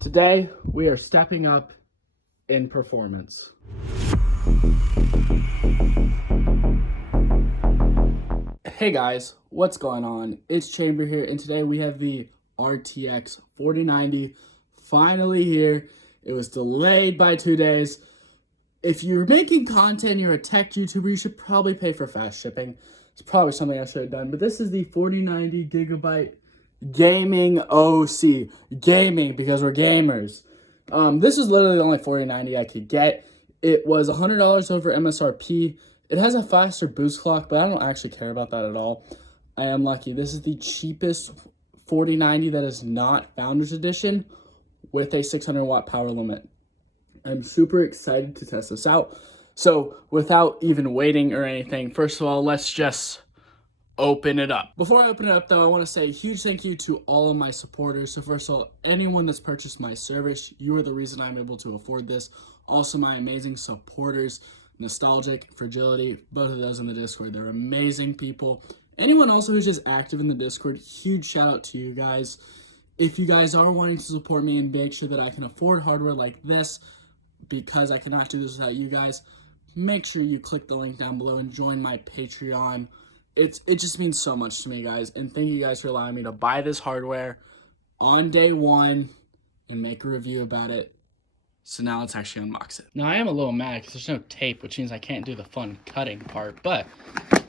Today, we are stepping up in performance. Hey guys, what's going on? It's Chamber here, and today we have the RTX 4090 finally here. It was delayed by 2 days. If you're making content, you're a tech YouTuber, you should probably pay for fast shipping. It's probably something I should have done, but this is the 4090 gigabyte gaming OC. Gaming, because we're gamers. This is literally the only 4090 I could get. It was $100 over MSRP. It has a faster boost clock, but I don't actually care about that at all. I am lucky. This is the cheapest 4090 that is not Founders Edition with a 600 watt power limit. I'm super excited to test this out. So without even waiting or anything, first of all, let's just open it up. Before I open it up though, I want to say a huge thank you to all of my supporters. So first of all, anyone that's purchased my service, you are the reason I'm able to afford this. Also my amazing supporters, Nostalgic, Fragility, both of those in the Discord. They're amazing people. Anyone also who's just active in the Discord, huge shout out to you guys. If you guys are wanting to support me and make sure that I can afford hardware like this, because I cannot do this without you guys, make sure you click the link down below and join my Patreon. It just means so much to me, guys, and thank you guys for allowing me to buy this hardware on day one and make a review about it. So now let's actually unbox it. Now I am a little mad because there's no tape, which means I can't do the fun cutting part, but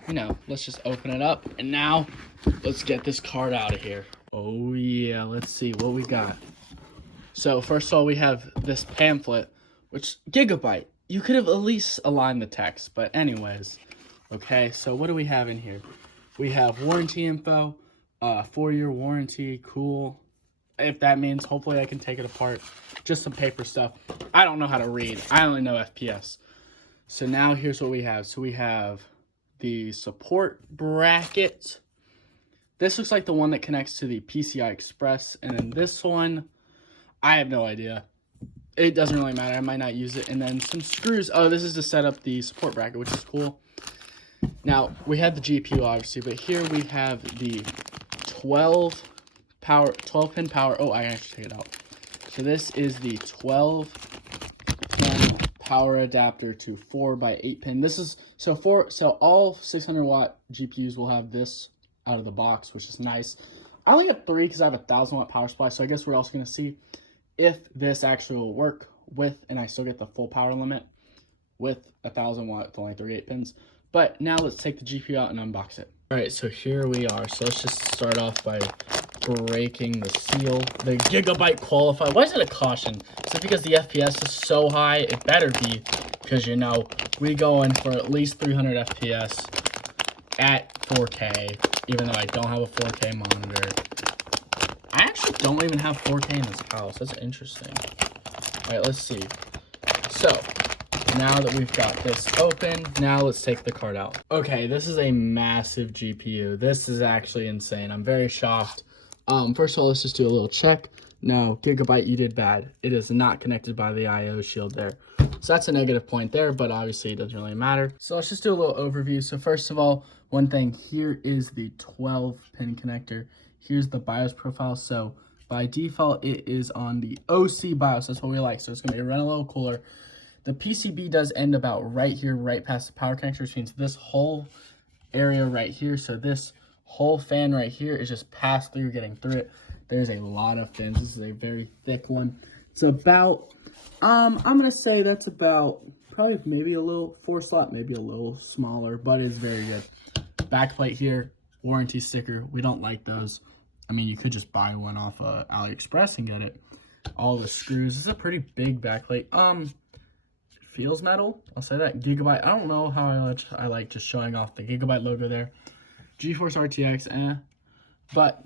you know, let's just open it up, and now let's get this card out of here. Oh yeah, let's see what we got. So first of all, we have this pamphlet, which gigabyte. You could have at least aligned the text, but anyways. Okay, so what do we have in here? We have warranty info, 4-year warranty, cool. If that means, hopefully I can take it apart. Just some paper stuff. I don't know how to read. I only know FPS. So now here's what we have. So we have the support bracket. This looks like the one that connects to the PCI Express. And then this one, I have no idea. It doesn't really matter. I might not use it. And then some screws. Oh, this is to set up the support bracket, which is cool. Now, we had the GPU, obviously, but here we have the 12-pin power. Oh, I actually take it out. So this is the 12-pin power adapter to 4x8-pin. This is, so all 600-watt GPUs will have this out of the box, which is nice. I only have 3 because I have a 1,000-watt power supply, so I guess we're also going to see if this actually will work with, and I still get the full power limit with 1,000 watt with only 3 8-pins. But now let's take the GPU out and unbox it. All right, so here we are. So let's just start off by breaking the seal. The gigabyte qualifier. Why is it a caution? Is it because the FPS is so high? It better be, because you know, we go in for at least 300 FPS at 4K, even though I don't have a 4K monitor. I actually don't even have 4K in this house. That's interesting. All right, let's see. So now that we've got this open, now let's take the card out. Okay, this is a massive GPU. This is actually insane. I'm very shocked. First of all, let's just do a little check. No, Gigabyte, you did bad. It is not connected by the I/O shield there. So that's a negative point there, but obviously it doesn't really matter. So let's just do a little overview. So first of all, one thing, here is the 12-pin connector. Here's the BIOS profile. So by default, it is on the OC BIOS. That's what we like. So it's going to run a little cooler. The PCB does end about right here, right past the power connector, which means this whole area right here, so this whole fan right here is just passed through, getting through it. There's a lot of fins. This is a very thick one. It's about, I'm going to say that's about probably maybe a little 4-slot, maybe a little smaller, but it's very good. Backplate here, warranty sticker. We don't like those. I mean, you could just buy one off AliExpress and get it. All the screws. This is a pretty big backplate. Feels metal, I'll say that. Gigabyte, I don't know how I like just showing off the Gigabyte logo there. GeForce RTX, but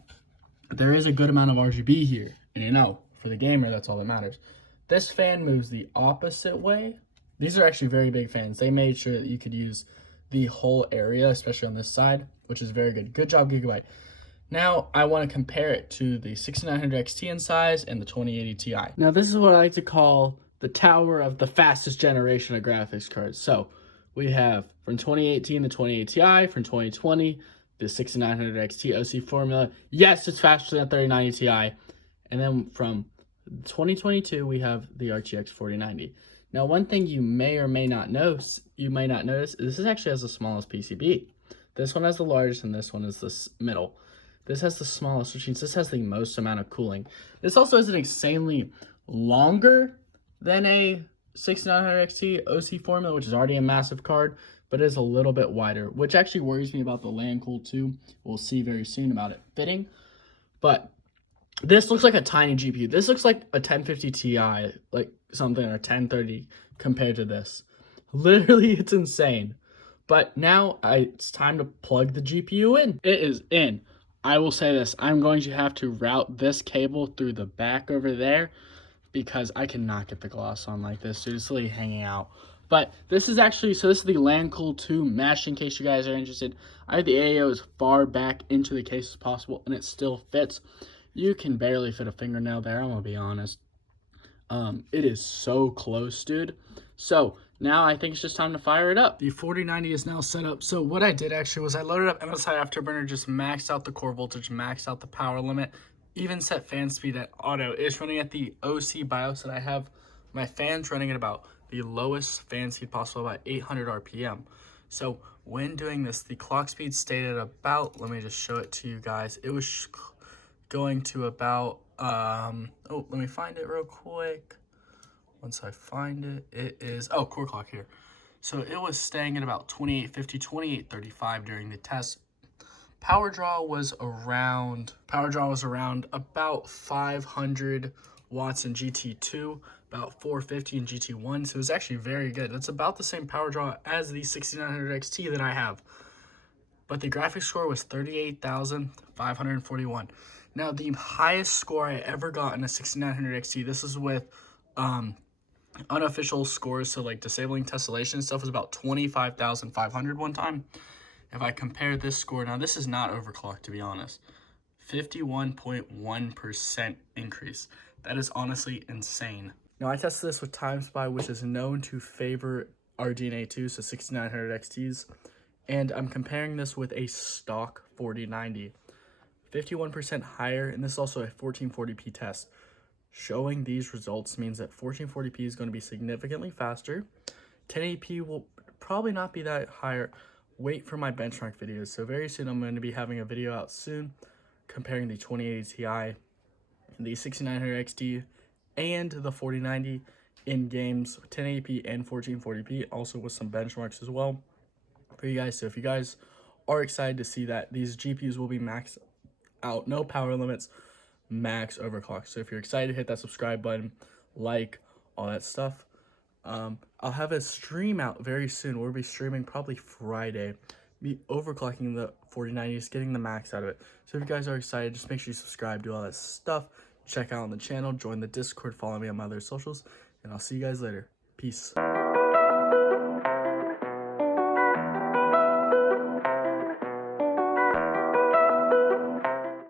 there is a good amount of RGB here, and you know, for the gamer, that's all that matters. This fan moves the opposite way. These are actually very big fans. They made sure that you could use the whole area, especially on this side, which is very good. Good job, Gigabyte. Now, I want to compare it to the 6900 XT in size and the 2080 Ti. Now, this is what I like to call the tower of the fastest generation of graphics cards. So we have from 2018 the 2080 Ti, from 2020 the 6900 XT OC formula. Yes, it's faster than 3090 Ti. And then from 2022, we have the RTX 4090. Now, one thing you may or may not notice, is this actually has the smallest PCB. This one has the largest, and this one is the middle. This has the smallest, which means this has the most amount of cooling. This also is an insanely longer than a 6900 XT OC formula, which is already a massive card, but it is a little bit wider, which actually worries me about the LAN cool too. We'll see very soon about it fitting. But this looks like a tiny GPU. This looks like a 1050 Ti, like something, or 1030 compared to this. Literally, it's insane. But now it's time to plug the GPU in. It is in. I will say this. I'm going to have to route this cable through the back over there because I cannot get the gloss on like this. Dude, it's literally hanging out. But this is actually, so this is the LAN Cool 2 mesh in case you guys are interested. I have the AAO as far back into the case as possible and it still fits. You can barely fit a fingernail there, I'm gonna be honest. It is so close, dude. So now I think it's just time to fire it up. The 4090 is now set up. So what I did actually was I loaded up MSI Afterburner, just maxed out the core voltage, maxed out the power limit, even set fan speed at auto. It's running at the OC BIOS that I have. My fan's running at about the lowest fan speed possible, about 800 RPM. So when doing this, the clock speed stayed at about, let me just show it to you guys. It was going to about, oh, let me find it real quick. Once I find it, it is, oh, core clock here. So it was staying at about 2850, 2835 during the test. Power draw was around about 500 watts in GT2, about 450 in GT1. So it was actually very good. That's about the same power draw as the 6900 XT that I have. But the graphics score was 38,541. Now, the highest score I ever got in a 6900 XT, this is with unofficial scores, so like disabling tessellation stuff, was about 25,500 one time. If I compare this score, now this is not overclocked to be honest, 51.1% increase. That is honestly insane. Now I tested this with Time Spy, which is known to favor RDNA 2, so 6900 XTs, and I'm comparing this with a stock 4090. 51% higher, and this is also a 1440p test. Showing these results means that 1440p is going to be significantly faster. 1080p will probably not be that higher. Wait for my benchmark videos. So very soon I'm going to be having a video out soon comparing the 2080 Ti, the 6900 XT, and the 4090 in games, 1080p and 1440p, also with some benchmarks as well for you guys. So if you guys are excited to see that, these GPUs will be maxed out, no power limits, max overclock. So if you're excited, hit that subscribe button, like, all that stuff. I'll have a stream out very soon. We'll be streaming probably Friday, be overclocking the 4090, just getting the max out of it. So if you guys are excited, just make sure you subscribe, do all that stuff, check out on the channel, join the Discord, follow me on my other socials, and I'll see you guys later. Peace.